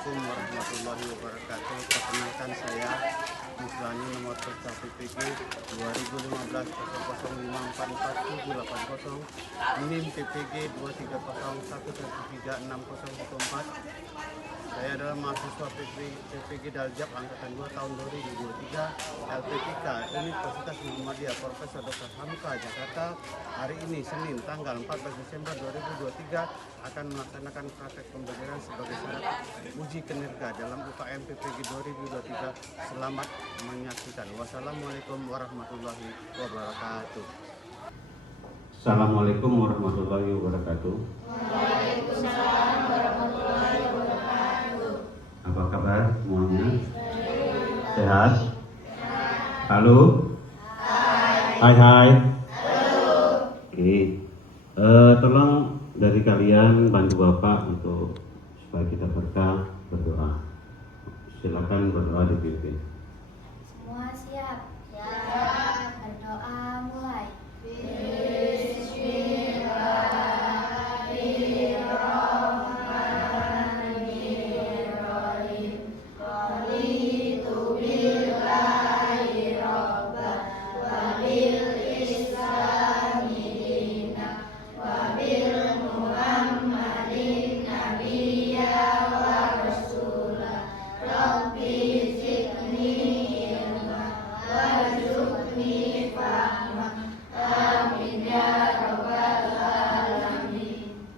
Assalamualaikum warahmatullahi wabarakatuh. Perkenalkan saya Muslani, nomor peserta PPG 2015 00544780, NIM PPG 2301136014. Saya adalah mahasiswa PPG Daljab angkatan 2 tahun 2023, LPTK Universitas Muhammadiyah Profesor Dr. Hamka Jakarta. Hari ini Senin tanggal 14 Desember 2023 akan melaksanakan praktek pembelajaran sebagai syarat uji kinerja dalam UKM PPG 2023. Selamat menyaksikan. Wassalamualaikum warahmatullahi wabarakatuh. Assalamualaikum warahmatullahi wabarakatuh. Waalaikumsalam warahmatullahi wabarakatuh. Apa kabar semuanya? Sehat? Halo? Hai. Hai. Oke. Tolong dari kalian bantu Bapak untuk supaya kita berkah berdoa. Silakan berdoa dipimpin. Semua siap? Siap. Berdoa mulai.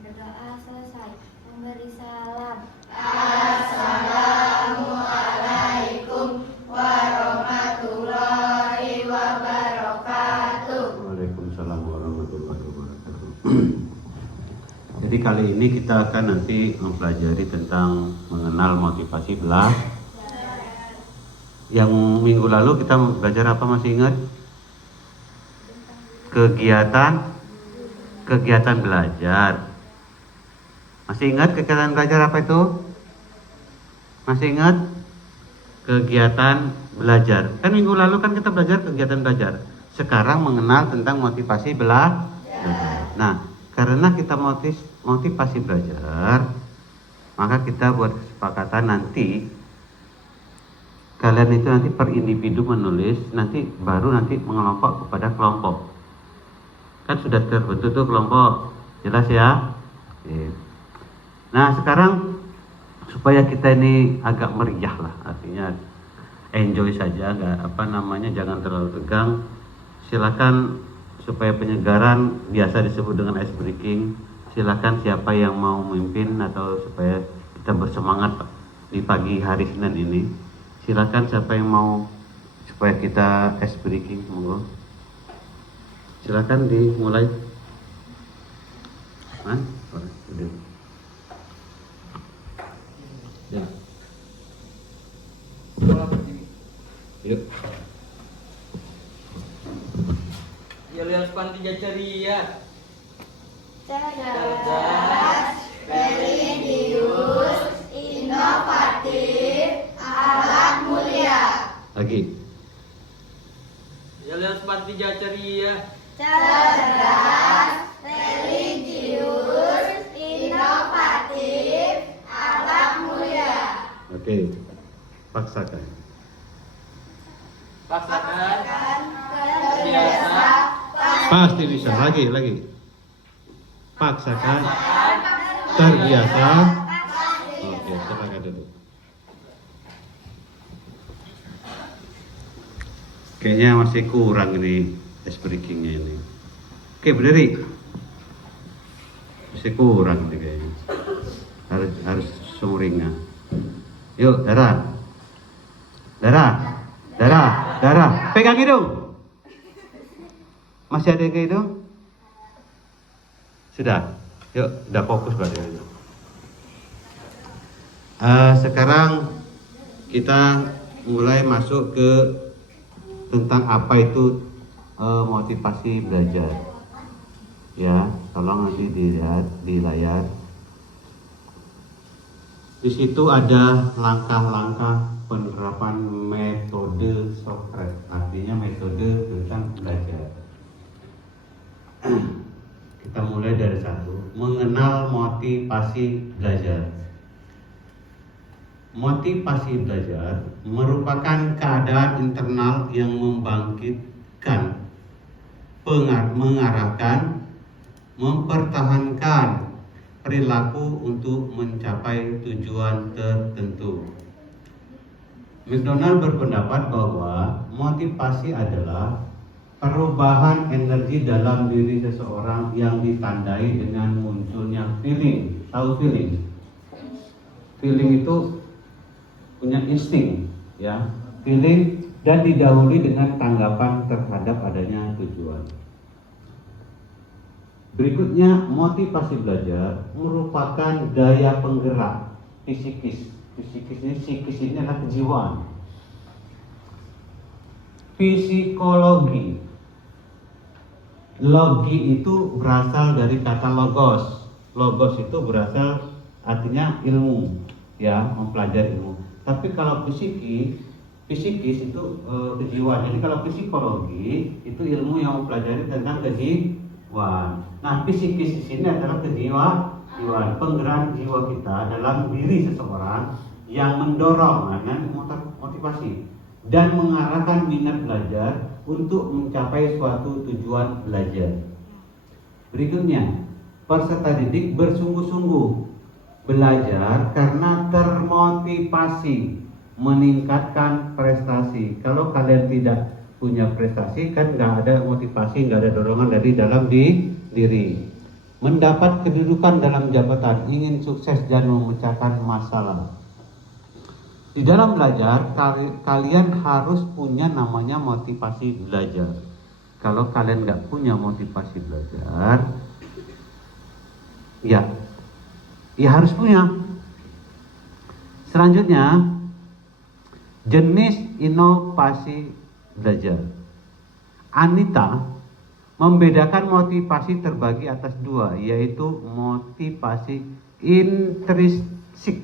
Berdoa selesai. Memberi salam. Assalamualaikum warahmatullahi wabarakatuh. Waalaikumsalam warahmatullahi wabarakatuh. Jadi kali ini kita akan nanti mempelajari tentang mengenal motivasi belajar. Yang minggu lalu kita belajar apa, masih ingat? Kegiatan belajar. Masih ingat kegiatan belajar apa itu? Masih ingat? Kegiatan belajar. Kan minggu lalu kan kita belajar kegiatan belajar. Sekarang mengenal tentang motivasi belajar. Nah, karena kita motivasi belajar, maka kita buat kesepakatan nanti kalian itu nanti per individu menulis, nanti baru nanti mengelompok kepada kelompok. Kan sudah terbentuk tuh kelompok, jelas ya? Nah sekarang supaya kita ini agak meriah lah, artinya enjoy saja, jangan terlalu tegang. Silakan supaya penyegaran, biasa disebut dengan ice breaking. Silakan siapa yang mau memimpin atau supaya kita bersemangat di pagi hari Senin ini. Silakan siapa yang mau supaya kita ice breaking, monggo. Silakan dimulai. Ya. Yuk. Yalian Panti Ceria. Cerdas, religius, inovatif, alat mulia. Lagi. Yalian Panti Ceria. Cerdas, religius, inovatif, alat mulia. Oke. Paksakan. Paksakan. Biasa, Pasti bisa. Lagi. Paksakan. Terbiasa. Oke, silakan dulu. Kayaknya masih kurang ini ice breakingnya ini. Oke, berdiri. Masih kurang nih kayaknya. Harus sumringah. Yuk, darah. Pegang hidung. Masih ada yang ke hidung? Sudah. Yuk, udah fokus berarti. Sekarang kita mulai masuk ke tentang apa itu motivasi belajar. Ya, tolong nanti dilihat di layar. Di situ ada langkah-langkah penerapan metode Socrates, artinya metode tentang belajar. Kita mulai dari satu, mengenal motivasi belajar. motivasi belajar merupakan keadaan internal yang membangkitkan, mengarahkan, mempertahankan perilaku untuk mencapai tujuan tertentu. McDonald berpendapat bahwa motivasi adalah perubahan energi dalam diri seseorang yang ditandai dengan munculnya feeling. Tahu feeling? Feeling itu punya insting, ya. Feeling dan didahului dengan tanggapan terhadap adanya tujuan. Berikutnya, motivasi belajar merupakan daya penggerak psikis. Psikis ini adalah kejiwaan. Psikologi. Logi itu berasal dari kata logos. Logos itu berasal artinya ilmu, ya, mempelajari ilmu. Tapi kalau psikis itu kejiwaan. Jadi kalau psikologi itu ilmu yang mempelajari tentang kejiwaan. Nah, psikis di sini adalah kejiwaan, penggerak jiwa kita dalam diri seseorang yang mendorong, motivasi dan mengarahkan minat belajar untuk mencapai suatu tujuan belajar. Berikutnya, peserta didik bersungguh-sungguh belajar karena termotivasi meningkatkan prestasi. Kalau kalian tidak punya prestasi, kan nggak ada motivasi, nggak ada dorongan dari dalam diri. Mendapat kedudukan dalam jabatan, ingin sukses dan memecahkan masalah. Di dalam belajar, kalian harus punya namanya motivasi belajar. Kalau kalian nggak punya motivasi belajar, ya harus punya. Selanjutnya, jenis inovasi belajar. Anita membedakan motivasi terbagi atas dua, yaitu motivasi intrinsik,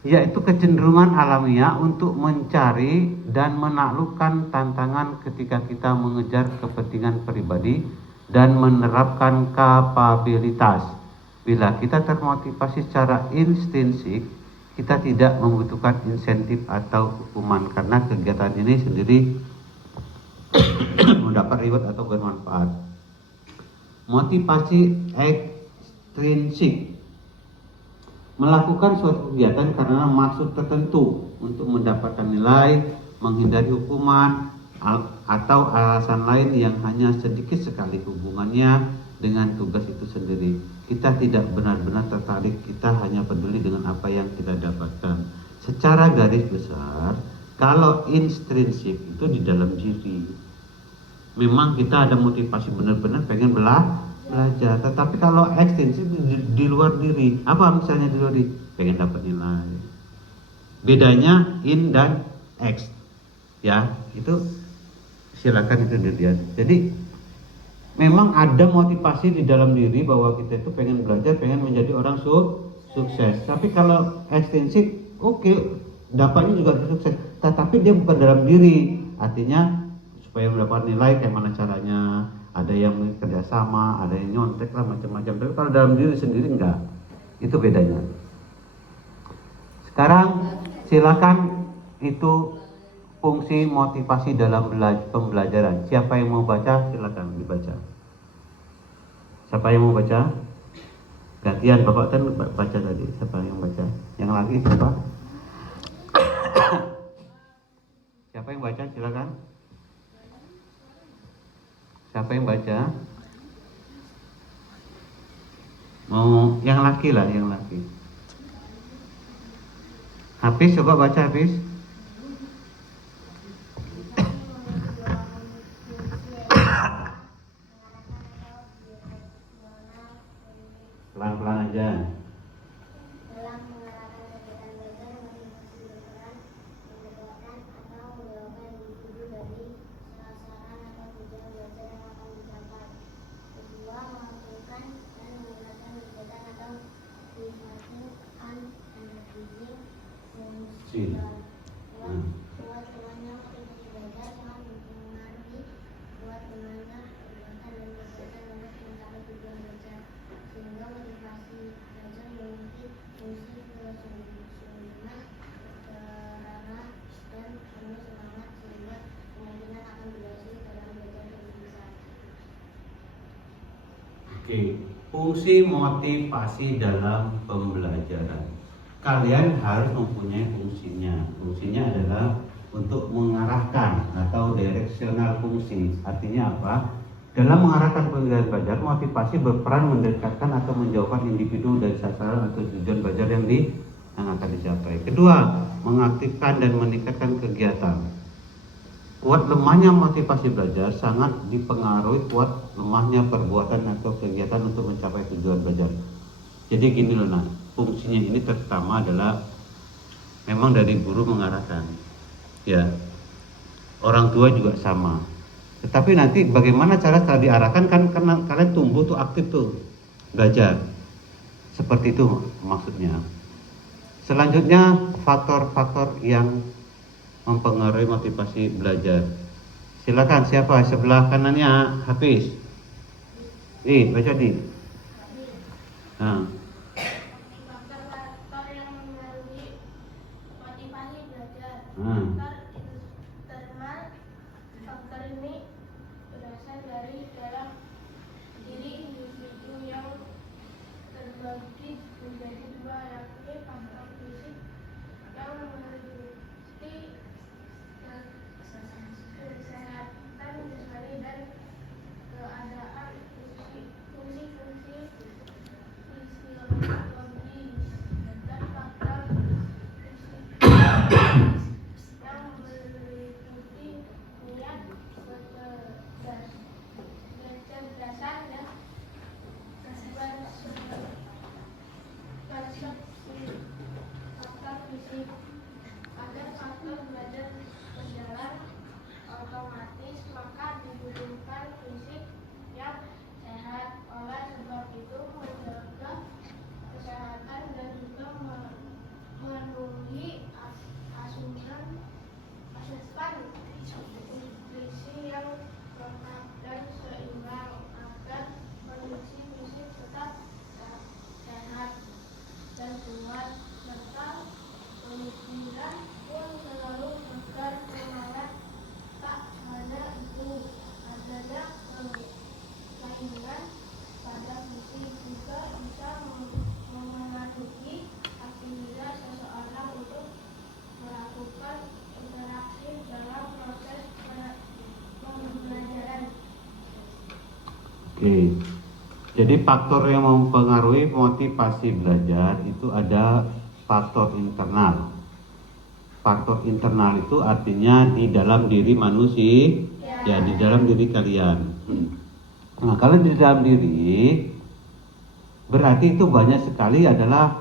yaitu kecenderungan alamiah untuk mencari dan menaklukkan tantangan ketika kita mengejar kepentingan pribadi dan menerapkan kapabilitas. Bila kita termotivasi secara intrinsik, kita tidak membutuhkan insentif atau hukuman karena kegiatan ini sendiri mendapat reward atau bermanfaat. Motivasi ekstrinsik, melakukan suatu kegiatan karena maksud tertentu untuk mendapatkan nilai, menghindari hukuman, atau alasan lain yang hanya sedikit sekali hubungannya dengan tugas itu sendiri. Kita tidak benar-benar tertarik, kita hanya peduli dengan apa yang kita dapatkan. Secara garis besar, kalau intrinsik itu di dalam diri, memang kita ada motivasi benar-benar pengen belajar. Tetapi kalau ekstrinsik di luar diri, apa misalnya di luar diri? Pengen dapat nilai. Bedanya in dan ex, ya, itu silakan itu dilihat. Jadi memang ada motivasi di dalam diri bahwa kita itu pengen belajar, pengen menjadi orang sukses. Tapi kalau ekstrinsik, oke, dapatnya juga sukses, tetapi dia bukan dalam diri. Artinya supaya mendapat nilai kayak mana caranya, ada yang kerjasama, ada yang nyontek lah, macam-macam. Tapi kalau dalam diri sendiri enggak, itu bedanya. Sekarang silakan itu fungsi motivasi dalam pembelajaran. Siapa yang mau baca, silakan dibaca. Siapa yang mau baca? Gantian, Bapak kan baca tadi. Siapa yang baca? Yang lagi siapa? Siapa yang baca? Silakan. Siapa yang baca? Mau yang laki lah, yang laki. Hafiz, coba baca Hafiz. Pelan-pelan aja. Dalam mengarahkan kegiatan belajar motivasi berperan mendapatkan atau menjauhkan individu dari sasaran atau tujuan belajar yang akan dicapai. Kedua, melakukan dan menggunakan kegiatan atau researching on energizing fungsi. Buat temannya motivasi belajar sangat mempengaruhi buat temannya kegiatan dan kegiatan untuk mencapai tujuan belajar. Sehingga motivasi belajar memiliki fungsi Oke, fungsi motivasi dalam pembelajaran. Kalian harus mempunyai fungsinya. Fungsinya adalah untuk mengarahkan atau direksional fungsi. Artinya apa? Dalam mengarahkan pembelajaran belajar, motivasi berperan mendekatkan atau menjauhkan individu dari sasaran atau tujuan belajar yang akan dicapai. Kedua, mengaktifkan dan meningkatkan kegiatan. Kuat lemahnya motivasi belajar sangat dipengaruhi kuat lemahnya perbuatan atau kegiatan untuk mencapai tujuan belajar. Jadi gini loh, fungsinya ini pertama adalah memang dari guru mengarahkan, ya. Orang tua juga sama. Tetapi nanti bagaimana cara diarahkan kan karena kalian tumbuh tuh aktif tuh belajar. Seperti itu maksudnya. Selanjutnya faktor-faktor yang mempengaruhi motivasi belajar. Silakan siapa sebelah kanannya Hafiz. Baca di. Nah. Faktor-faktor yang mempengaruhi motivasi belajar. Hmm. Faktor internal. Faktor ini berasal dari dalam diri individu yang terbagi menjadi dua, yakni faktor fisik yang meliputi kesehatan jasmani dan keadaan fungsi-fungsi fisiologi, dan faktor yang meliputi niat, kecerdasan, dan persepsi. Faktor fisik. Agar faktor belajar berjalan otomatis, maka dibutuhkan fisik yang sehat. Oleh sebab itu, menjaga kesehatan dan juga memenuhi asupan nutrisi yang lengkap dan seimbang agar kondisi fisik tetap sehat dan kuat, serta pemikiran pun selalu segar semangat. Tak hanya itu, adanya keinginan pada fisik juga bisa memengaruhi aktivitas seseorang untuk melakukan interaksi dalam proses pembelajaran. Oke. Jadi faktor yang mempengaruhi motivasi belajar itu ada faktor internal. Faktor internal itu artinya di dalam diri manusia, ya di dalam diri kalian. Nah, kalau di dalam diri berarti itu banyak sekali adalah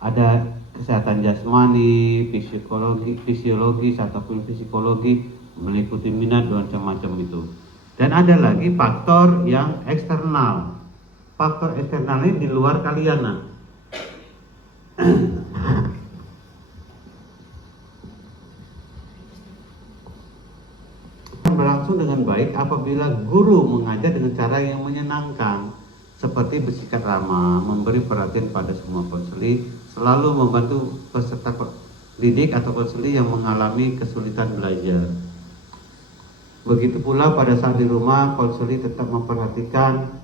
ada kesehatan jasmani, fisiologis ataupun psikologi, meliputi minat dan macam-macam itu. Dan ada lagi faktor yang eksternal. Faktor eksternal ini di luar kalian. Berlangsung dengan baik apabila guru mengajar dengan cara yang menyenangkan, seperti bersikap ramah, memberi perhatian pada semua konseli, selalu membantu peserta didik atau konseli yang mengalami kesulitan belajar. Begitu pula pada saat di rumah, konseli tetap memperhatikan,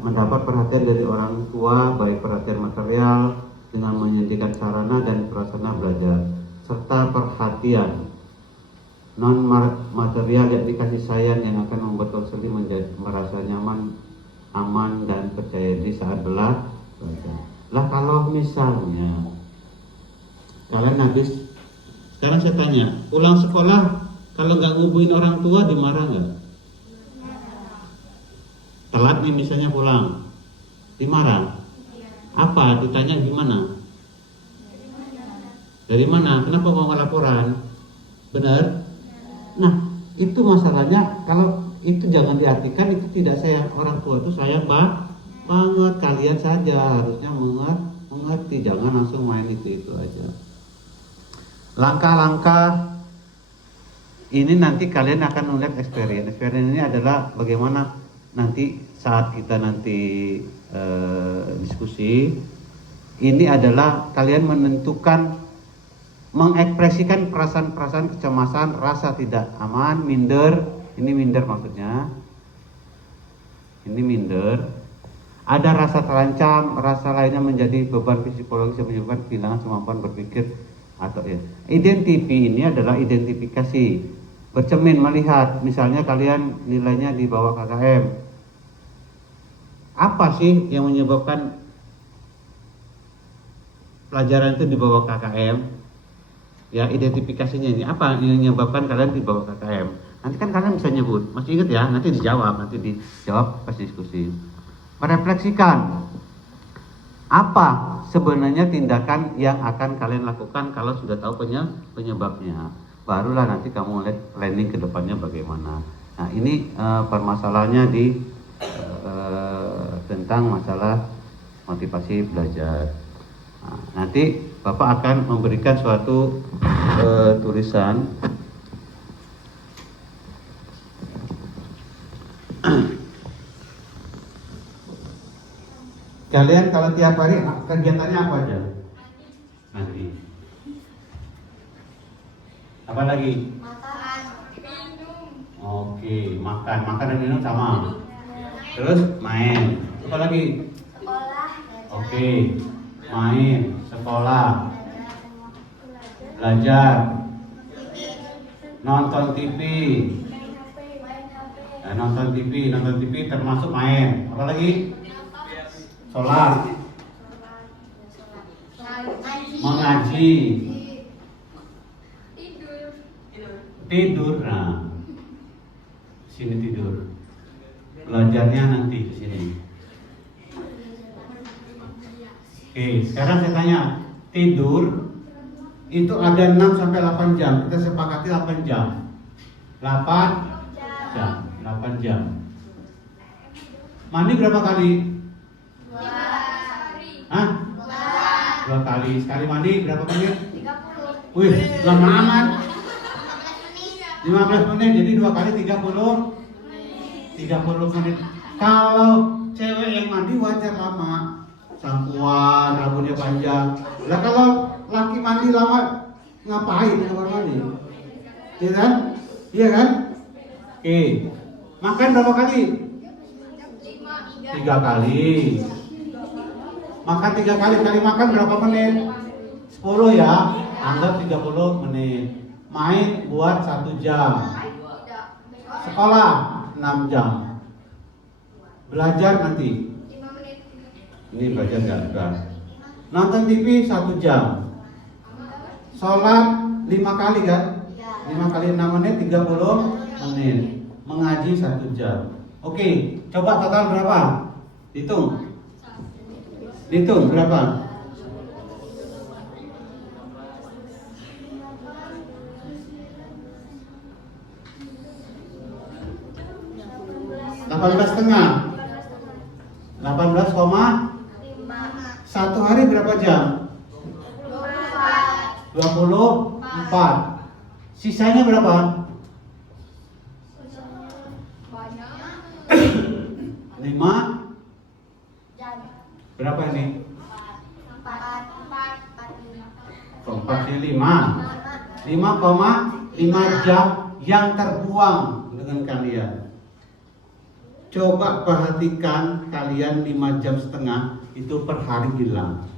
mendapat perhatian dari orang tua, baik perhatian material dengan menyediakan sarana dan prasarana belajar, serta perhatian non material yakni kasih sayang yang akan membuat konseli merasa nyaman, aman dan percaya diri saat belajar. Lah kalau misalnya kalian habis, sekarang saya tanya, pulang sekolah kalau nggak ngubungin orang tua dimarah nggak? Telat nih misalnya pulang, dimarah. Apa? Ditanya gimana? Dari mana? Kenapa mau laporan? Benar? Nah, itu masalahnya. Kalau itu jangan diartikan itu tidak sayang orang tua, itu sayang banget. Kalian saja harusnya mengerti, jangan langsung main itu aja. Langkah-langkah ini nanti kalian akan melihat experience. Experience ini adalah bagaimana nanti saat kita diskusi. Ini adalah kalian menentukan, mengekspresikan perasaan-perasaan kecemasan, rasa tidak aman, minder. Ini minder maksudnya. Ini minder. ada rasa terancam, rasa lainnya menjadi beban psikologis yang menyebabkan kehilangan kemampuan berpikir atau ya. Identipi ini adalah identifikasi, bercermin melihat, misalnya kalian nilainya di bawah KKM. Apa sih yang menyebabkan pelajaran itu di bawah KKM? Ya, identifikasinya ini apa yang menyebabkan kalian di bawah KKM? Nanti kan kalian bisa nyebut, masih ingat ya? Nanti dijawab pas diskusi. Merefleksikan apa sebenarnya tindakan yang akan kalian lakukan kalau sudah tahu penyebabnya. Barulah nanti kamu lihat planning ke depannya bagaimana. Nah, ini permasalahannya di tentang masalah motivasi belajar. Nah, nanti Bapak akan memberikan suatu tulisan kalian kalau tiap hari kegiatannya apa aja? Nanti. Apa lagi? Makan, minum, Oke, makan dan minum sama. Terus main. Apa lagi? sekolah, Oke, main, sekolah, belajar, nonton TV. Nah, nonton TV termasuk main. Apa lagi? Sholat, mengaji, tidur. Nah, sini tidur. Belajarnya nanti di sini. Oke, sekarang saya tanya, tidur itu ada 6 sampai 8 jam. Kita sepakati 8 jam. 8 jam. Mandi berapa kali? 2 kali. Sekali mandi berapa menit? 30. Wih, lama amat. 15 menit, jadi 2 kali 30 menit. Kalau cewek yang mandi wajar lama, sampoan, rambutnya panjang. Lah kalau laki mandi lama, ngapain kamar mandi? Iya kan? Iya kan? Oke. Makan berapa kali? 3 kali. Makan 3 kali, kali makan berapa menit? 10 ya, anggap 30 menit. Main buat 1 jam. Sekolah 6 jam. Belajar nanti. Ini belajar enggak? Nonton TV 1 jam. Sholat 5 kali kan? 5 kali 6 menit 30 menit. Mengaji 1 jam. Oke, coba total berapa? Hitung berapa? ,18,5 1 hari berapa jam? 24. Sisanya berapa? 5. Berapa ini? 5,5 jam yang terbuang dengan kalian. Coba perhatikan kalian 5,5 jam itu per hari hilang.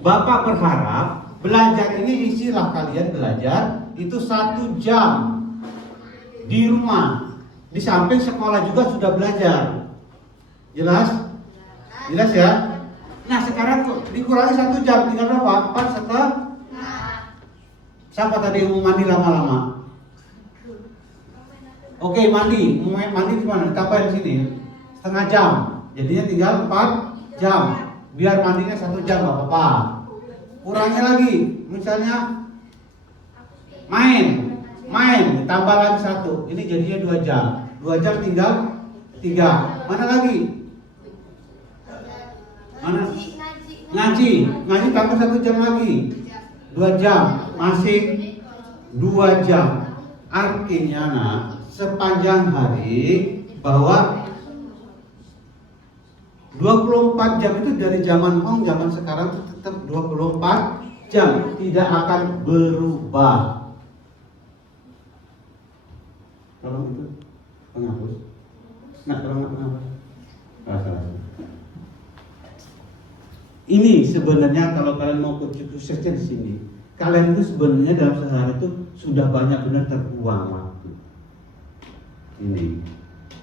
Bapak berharap belajar ini istilah kalian belajar itu 1 jam di rumah. Di samping sekolah juga sudah belajar. Jelas? Jelas ya? Nah sekarang dikurangi 1 jam tinggal berapa? 4,5. Siapa tadi yang mau mandi lama-lama? Oke, mandi di mana? Tambahin sini, setengah jam. Jadinya tinggal 4 jam. Biar mandinya 1 jam, gak apa-apa. Kurangi lagi, misalnya main, ditambah lagi 1. Ini jadinya 2 jam. 2 jam tinggal 3. Mana lagi? Mana? Ngaji tambah 1 jam lagi. 2 jam, masih 2 jam. Artinya nak, sepanjang hari bahwa 24 jam itu dari zaman zaman sekarang tetap 24 jam, tidak akan berubah. Tolong itu penghapus. Nah, tolong penghapus. Salah. Ini sebenarnya kalau kalian mau suksesnya di sini, kalian itu sebenarnya dalam sehari itu sudah banyak benar terbuang waktu. Ini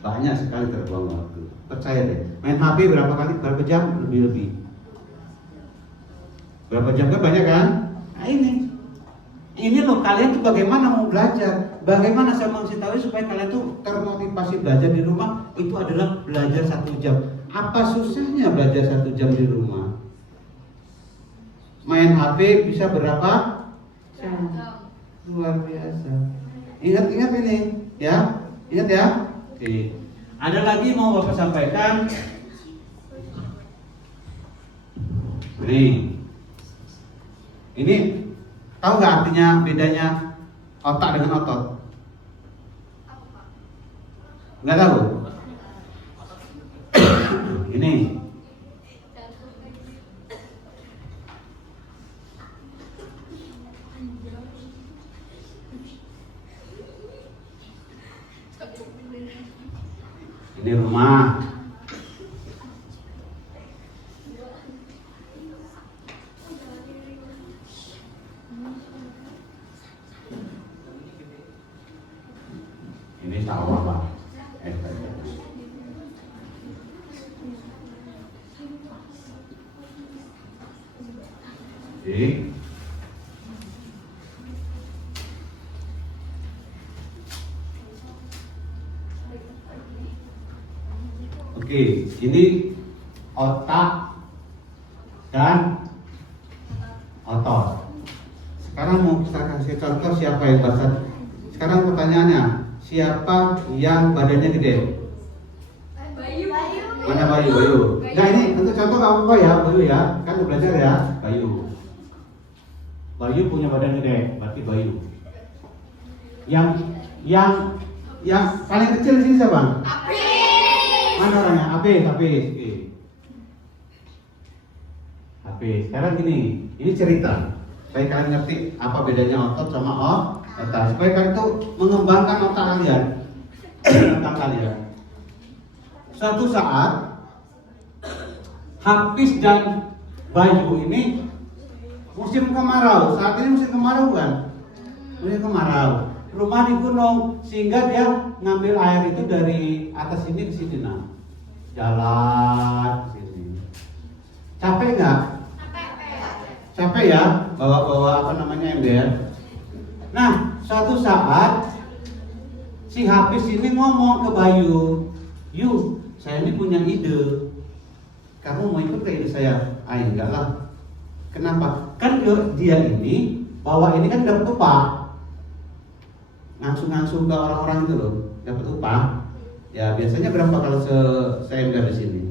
banyak sekali terbuang waktu. Percaya deh, main HP berapa jam lebih. Berapa jam kan banyak kan? Nah ini loh, kalian tuh bagaimana mau belajar? Bagaimana saya mengisi tahu supaya kalian tuh termotivasi belajar di rumah? Itu adalah belajar 1 jam. Apa susahnya belajar 1 jam di rumah? Main HP bisa berapa jam? Luar biasa. Ingat ini, ya. Ingat ya. Oke. Ada lagi mau Bapak sampaikan? Ini tahu nggak artinya bedanya otak dengan otot? Nggak tahu? Ini rumah. Ini sawah Pak. Oke, ini otak dan otot. Sekarang mau kita kasih contoh siapa yang bahasa. Sekarang pertanyaannya, siapa yang badannya gede? Bayu. Mana Bayu? Nah ini untuk contoh apa ya, Bayu ya? Kan udah belajar ya, Bayu. Bayu punya badan gede, berarti Bayu. Yang paling kecil di sini siapa? Mana orangnya? Apis. Sekarang gini, ini cerita. Supaya kalian ngerti apa bedanya otot sama otak. Supaya kalian tuh mengembangkan otak kalian. Suatu saat, Hafiz dan Bayu ini musim kemarau. Saat ini musim kemarau kan? Musim kemarau. Rumah di gunung, sehingga dia ngambil air itu dari atas sini ke sini, nah jalan ke sini. Capek nggak? Capek ya, bawa ember. Nah, suatu saat si Hafiz ini ngomong ke Bayu, "Yu, saya ini punya ide. Kamu mau ikut ke ide saya?" "Ah, enggak lah." "Kenapa?" "Kan dia ini bawa ini kan dapat upah. Langsung ke orang-orang itu loh, dapat upah. Ya biasanya berapa kalau seember di sini?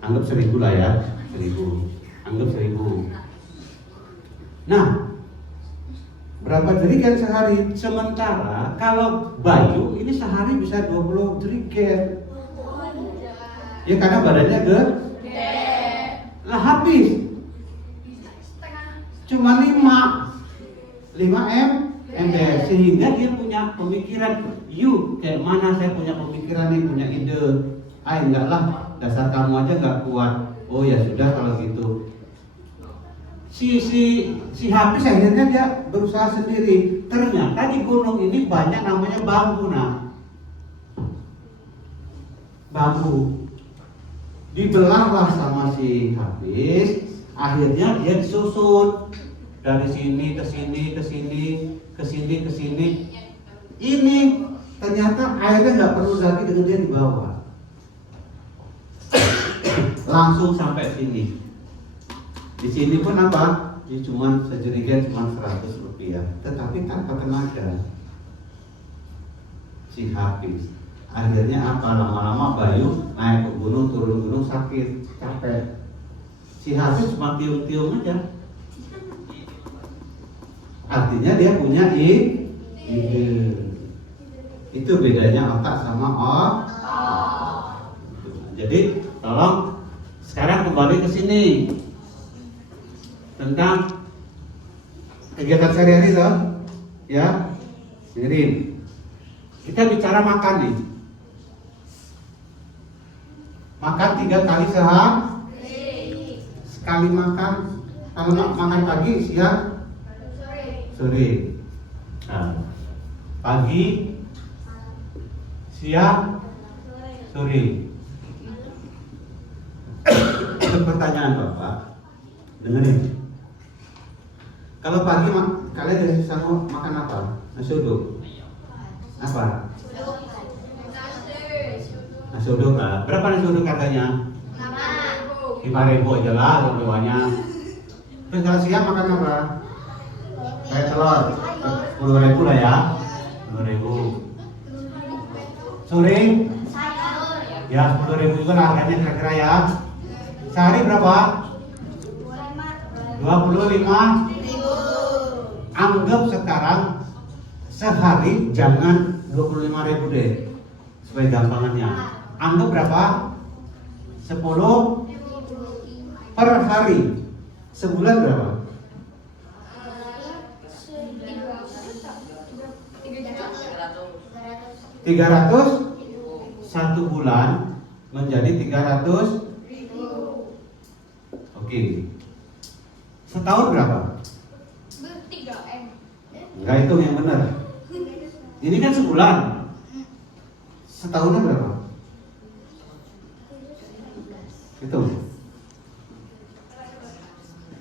Anggap 1.000 lah ya, 1.000. Anggap 1.000. Nah, berapa jerigen sehari? Sementara kalau Bayu ini sehari bisa 20 jerigen. Ya karena badannya gede. Lah habis. Cuma 5 ember, sehingga dia punya pemikiran, "Yuk, kayak mana saya punya pemikiran nih, punya ide. Ah, enggak lah, dasar kamu aja nggak kuat." "Oh ya sudah kalau gitu." Si Hafiz akhirnya dia berusaha sendiri. Ternyata di gunung ini banyak namanya bambu, bambu. Dibelahlah sama si Hafiz, akhirnya dia disusun. Dari sini ke sini, ke sini, ke sini, ke sini. Ini ternyata airnya nggak perlu lagi dengan dia di bawah. Langsung sampai sini. Di sini pun apa? Ya cuma sejerigen, cuma 100 rupiah. Tetapi tanpa tenaga. Si Hafiz. Akhirnya apa? Lama-lama Bayu naik ke gunung, turun gunung sakit, capek. Si Hafiz cuma tiung-tiung aja. Artinya dia punya ide. Itu bedanya otak sama otot. Jadi tolong sekarang kembali ke sini tentang kegiatan sehari-hari loh, ya. Dengerin. Kita bicara makan nih. Makan 3 kali sehari. Sekali makan. Kalau makan pagi, siang, sore. Nah, pagi, siang, sore. Pertanyaan Bapak, dengerin. Kalau pagi kalian dari sanggup makan apa? Nasi uduk. Apa? Nasi uduk lah. Berapa nasi uduk katanya? 5.000 aja lah bawahnya. Terus kalau siang makan apa? Kayak telur. 10.000 lah ya. 10.000. Sore? Ya 10.000 juga lah harganya kira-kira ya. Sehari berapa? 25.000. Anggap sekarang sehari jangan 25.000 deh. Supaya gampangannya. Anggap berapa? 10 per hari. Sebulan berapa? 300. 1 bulan menjadi 300.000. Oke. Setahun berapa? 3M. Enggak, hitung yang benar. Ini kan sebulan. Setahunnya berapa? Hitung.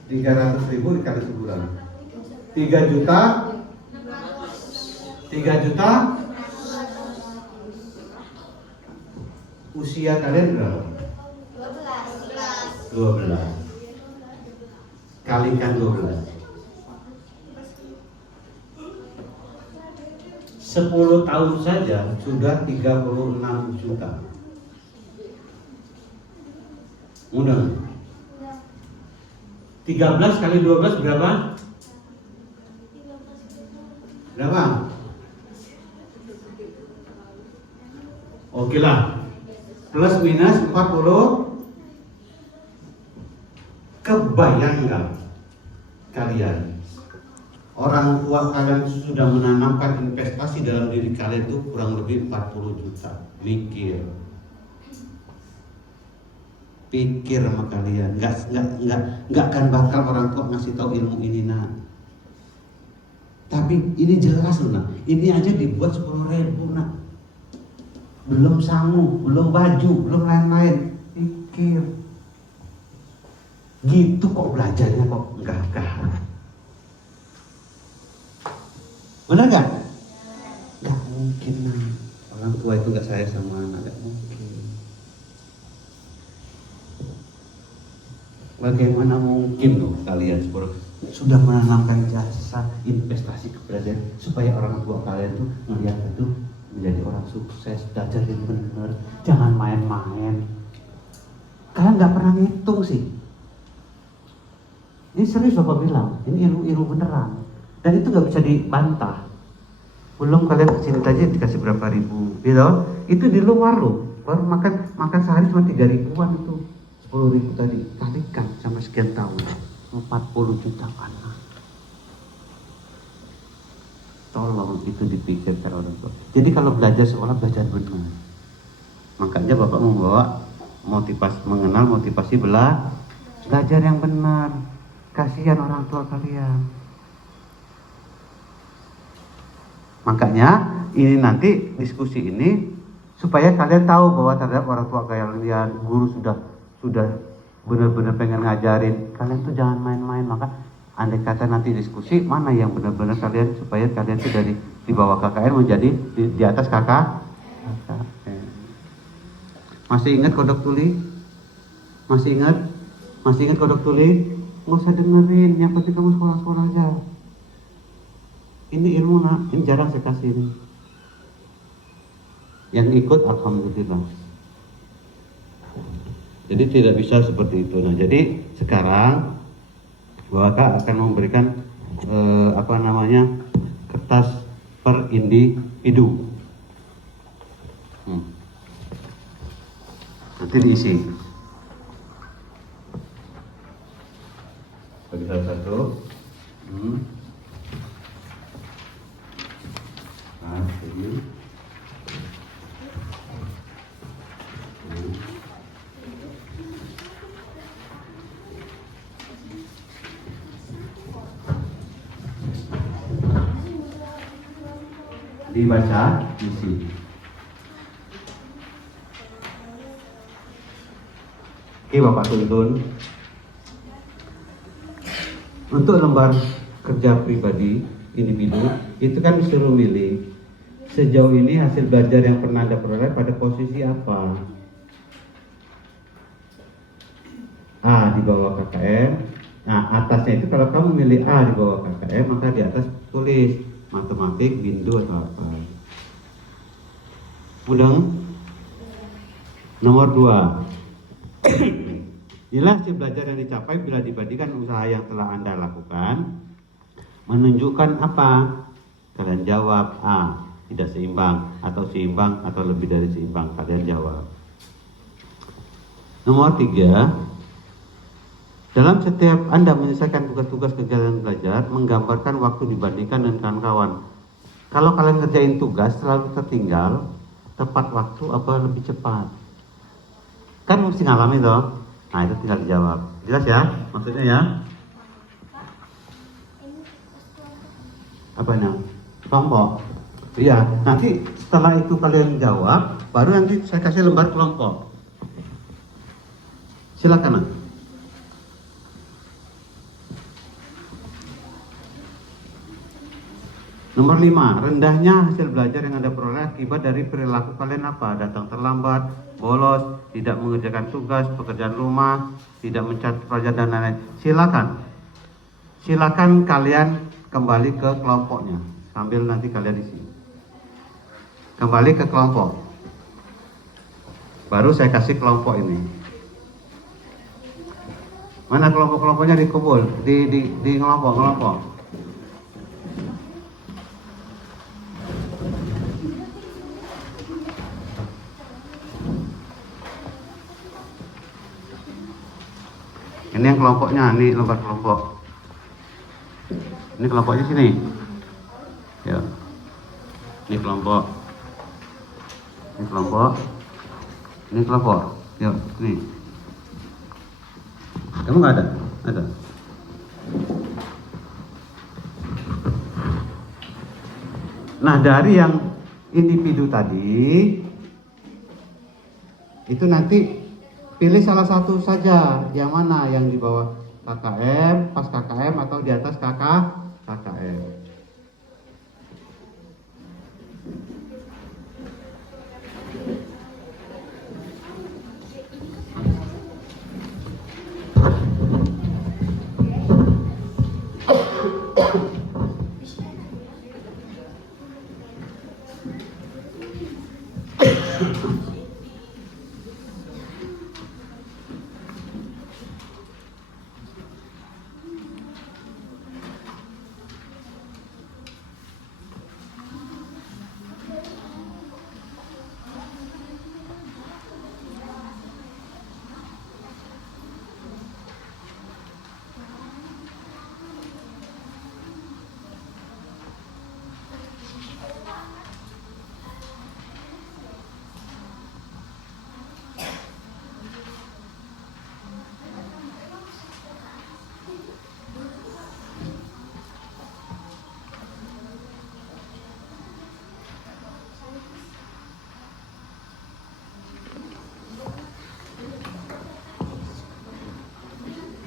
300.000 dikali sebulan. 3 juta. 3 juta. Usia kalian berapa? 12. Kalikan 12. 10 tahun saja sudah 36 juta. Mudah. 13 kali 12 berapa? Berapa? Oke lah. Plus minus 40. Kebayang nggak kalian? Orang tua kalian sudah menanamkan investasi dalam diri kalian itu kurang lebih 40 juta. Pikir sama kalian, nggak akan bakal orang tua ngasih tahu ilmu ini nak. Tapi ini jelas loh nak. Ini aja dibuat 10.000 nak. Belum sangu, belum baju, belum lain-lain. Pikir. Gitu kok belajarnya kok gagah. Benar nggak? Nggak mungkin nah. Orang tua itu nggak sayang sama anak, nggak mungkin. Bagaimana mungkin loh kalian sudah menanamkan jasa investasi kepada supaya orang tua kalian tuh melihat itu menjadi orang sukses, belajar yang benar, jangan main-main. Kalian nggak pernah ngitung sih. Ini serius Bapak bilang, ini ilmu beneran. Dan itu nggak bisa dibantah. Belum kalian kesini aja dikasih berapa ribu, gitu? Itu di luar loh. Baru makan sehari cuma 3.000-an itu. 10.000 tadi kalikan sama sekian tahun 40 juta anak. Tolong itu dipikirkan orang tua. Jadi kalau belajar sekolah belajar benar. Makanya Bapak membawa mengenal motivasi belajar yang benar. Kasihan orang tua kalian. Makanya ini nanti diskusi ini supaya kalian tahu bahwa terhadap orang tua kalian, guru sudah benar-benar pengen ngajarin, kalian tuh jangan main-main. Maka andai kata nanti diskusi mana yang benar-benar kalian, supaya kalian tuh dari di bawah KKN menjadi di atas KKN. Masih ingat kodok tuli? Masih ingat kodok tuli? Nggak usah dengerin, yang penting kamu sekolah-sekolah aja. Ini ilmu nak, ini jarang saya kasih ini. Yang ikut alhamdulillah. Jadi tidak bisa seperti itu. Nah, jadi sekarang Bapak akan memberikan kertas per individu. Nanti diisi. Bagi satu. Nah, ini. dibaca, isi. Oke Bapak tuntun. Untuk lembar kerja pribadi individu itu kan disuruh milih. Sejauh ini hasil belajar yang pernah Anda peroleh pada posisi apa? A di bawah KKM. Nah, atasnya itu kalau kamu milih A di bawah KKM, maka di atas tulis matematik, bindu atau apa. Mudeng? Nomor 2. Nilai hasil belajar yang dicapai bila dibandingkan usaha yang telah Anda lakukan menunjukkan apa? Kalian jawab A, tidak seimbang, atau seimbang, atau lebih dari seimbang. Kalian jawab. Nomor 3, dalam setiap Anda menyelesaikan tugas-tugas kegiatan belajar, menggambarkan waktu dibandingkan dengan kawan-kawan. Kalau kalian kerjain tugas selalu tertinggal, tepat waktu apa lebih cepat? Kan mesti ngalamin toh. Nah itu tinggal dijawab. Jelas ya maksudnya ya? Apanya? Kelompok. Iya, nanti setelah itu kalian jawab, baru nanti saya kasih lembar kelompok. Silakan. Nomor 5, rendahnya hasil belajar yang Anda peroleh akibat dari perilaku kalian apa? Datang terlambat, bolos, tidak mengerjakan tugas, pekerjaan rumah, tidak mencatat pelajaran dan lain-lain. Silakan kalian kembali ke kelompoknya sambil nanti kalian isi. Kembali ke kelompok. Baru saya kasih kelompok ini. Mana kelompok-kelompoknya dikumpul di kelompok. Ini yang kelompoknya, ini lembar kelompok. Ini kelompoknya sini. Ya. Ini kelompok. Ini kelompok. Ini kelompok. Yuk, nih. Kamu nggak ada? Ada. Nah, dari yang individu tadi itu nanti pilih salah satu saja, yang mana, yang di bawah KKM, pas KKM, atau di atas KKM.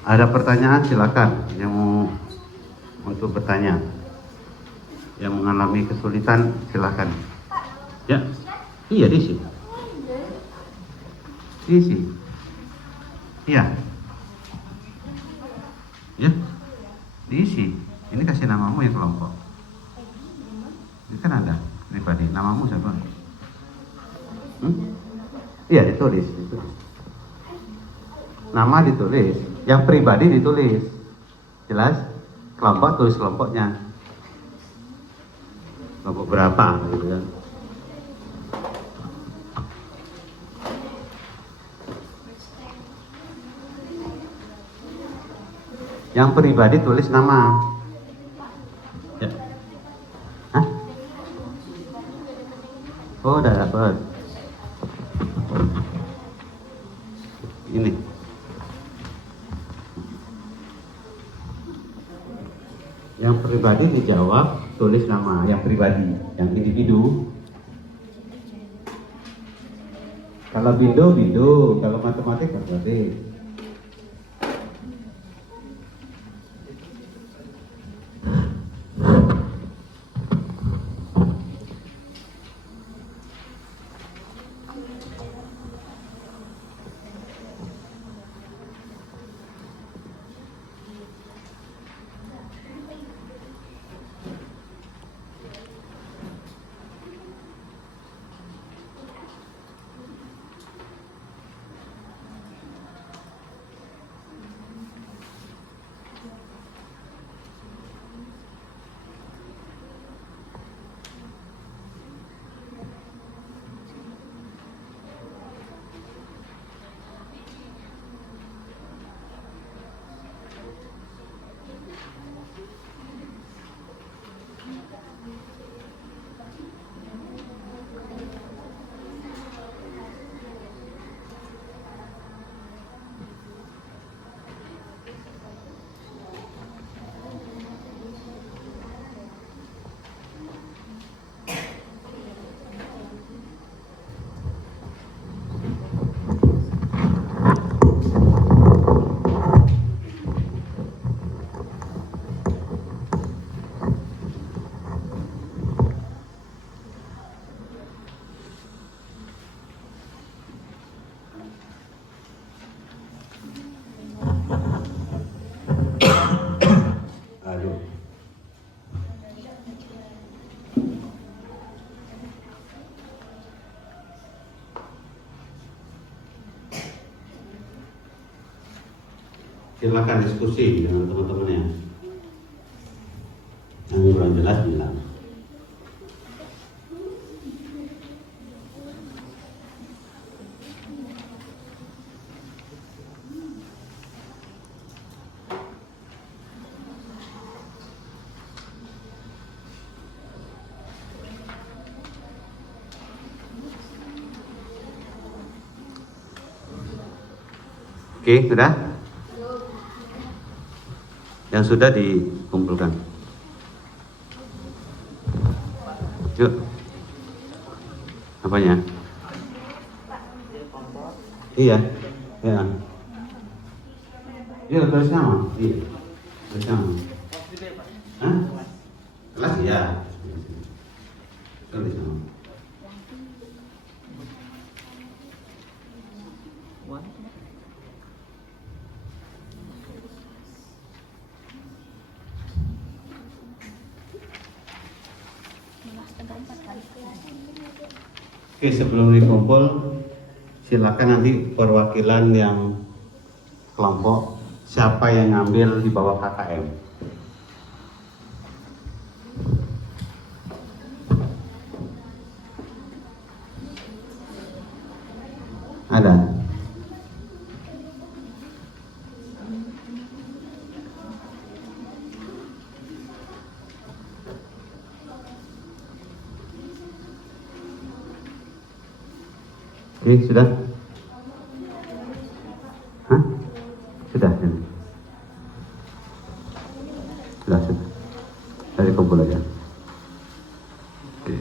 Ada pertanyaan silakan yang mau untuk bertanya. Yang mengalami kesulitan silakan. Ya. Iya diisi. Diisi. Iya. Ya. Diisi. Ini kasih namamu yang kelompok. Ini kan ada pribadi. Namamu siapa? Iya ditulis. Nama ditulis, yang pribadi ditulis, jelas. Kelompok tulis kelompoknya, kelompok berapa, gitu kan. Yang pribadi tulis nama. Ya. Hah? Oh, udah dapat. Ini. Yang pribadi dijawab tulis nama yang pribadi, yang individu. Kalau bindo, kalau matematik matematik. Aduh. Silakan diskusi dengan teman-temannya. Yang kurang jelas bilang. Oke, sudah? Yang sudah dikumpulkan. Yuk. Apanya? Iya. Ya. Iya, tulis nama. Iya. Tulis nama. Hah? Kelas ya. Tulis nama. Oke, sebelum dikumpul, silakan nanti perwakilan yang kelompok siapa yang ngambil di bawah KKM. Ada? Oke, sudah? Hah? Sudah? Sudah. Dari kumpul aja. Oke.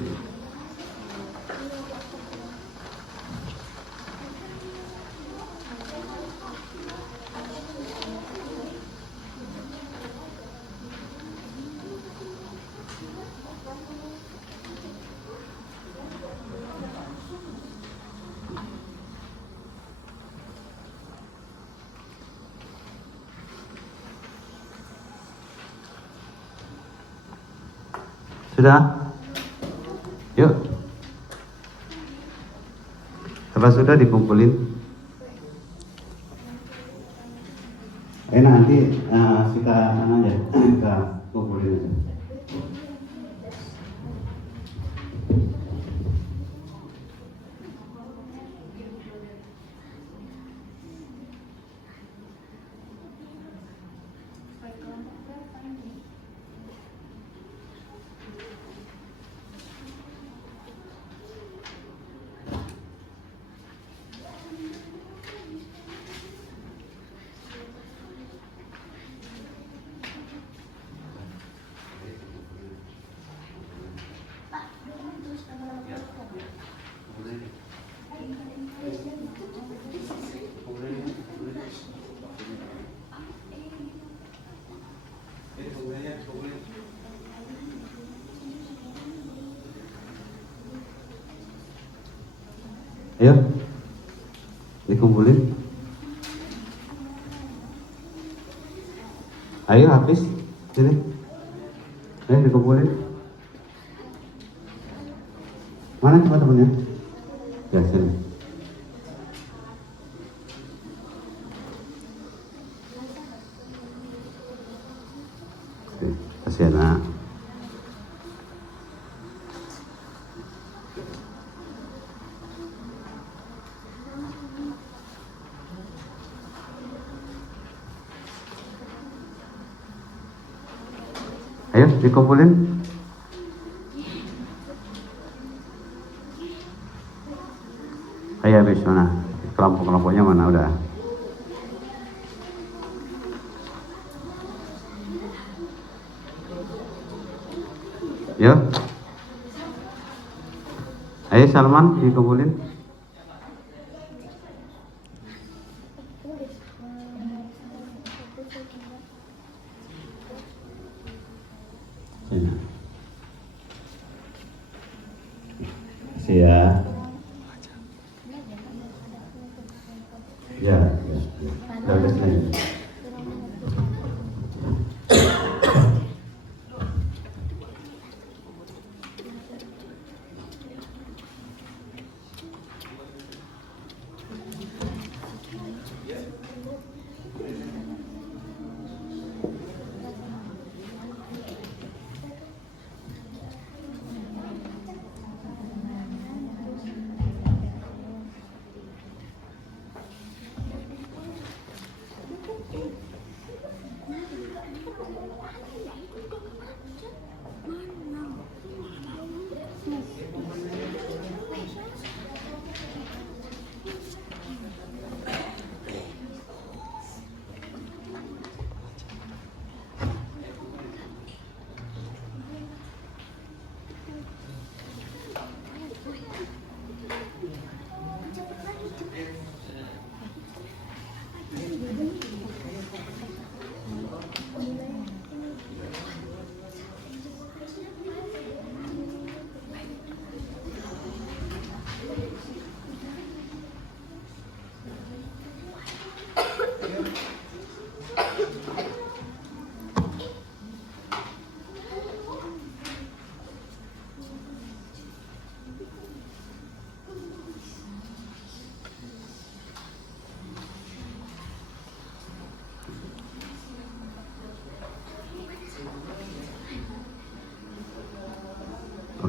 Sudah? Yuk. Kalau sudah dikumpulin. Nanti kita aja, kita kumpulin aja. Ayo, dikumpulin. Ayo habis, sini. Ayo dikumpulin. Mana teman-temannya? Ya sini. Kasih anak. Ayo dikumpulin. Ayo habis mana? Kelompok-kelompoknya mana udah? Yo. Ayo Salman dikumpulin. Sini. Kasih ya. Ya, ya, ya. Udah sini.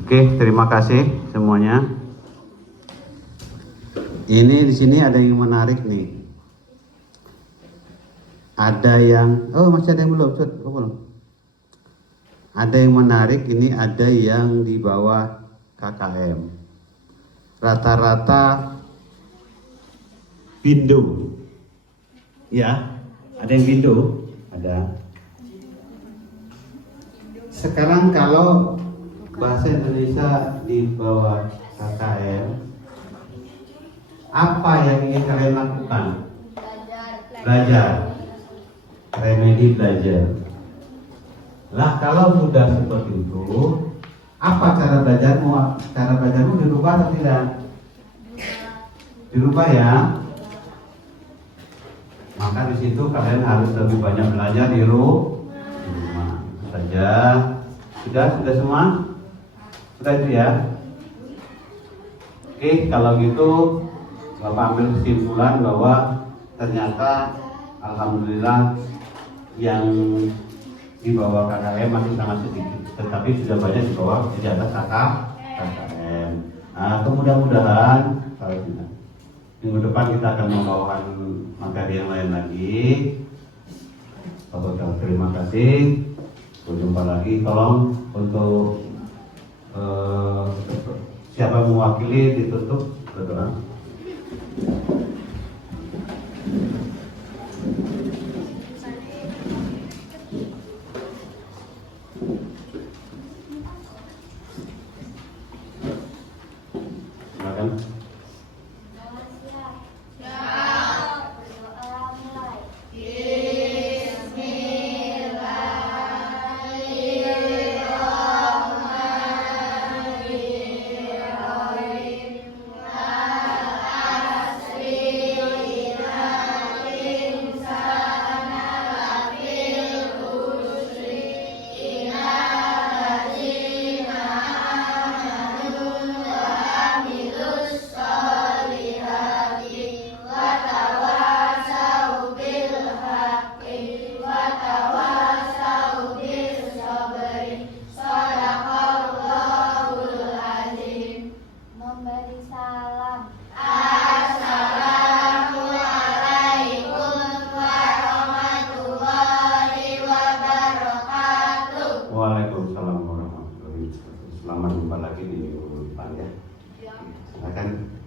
Oke, terima kasih semuanya. Ini di sini ada yang menarik nih. Ada yang, oh masih ada yang belum, belum. Ada yang menarik, ini ada yang di bawah KKM. Rata-rata Bindo. Ya, ada yang Bindo, ada. Sekarang kalau bahasa Indonesia di bawah KKM, apa yang ingin kalian lakukan? Belajar. Remedi belajar. Lah kalau sudah seperti itu, apa cara belajarmu? Cara belajarmu dirubah atau tidak? Dirubah ya. Maka di situ kalian harus lebih banyak belajar di rumah saja. Sudah semua? Sudah itu ya. Oke, kalau gitu Bapak ambil kesimpulan bahwa ternyata alhamdulillah yang di bawah KKM masih sangat sedikit, tetapi sudah banyak di bawah di atas KKM. Nah, mudah-mudahan kalau tidak minggu depan kita akan membawakan materi yang lain lagi. Bapak terima kasih. Berjumpa lagi. Tolong untuk siapa mewakili ditutup berdoa. Silakan. Selamat jumpa lagi di minggu depan ya. Silakan.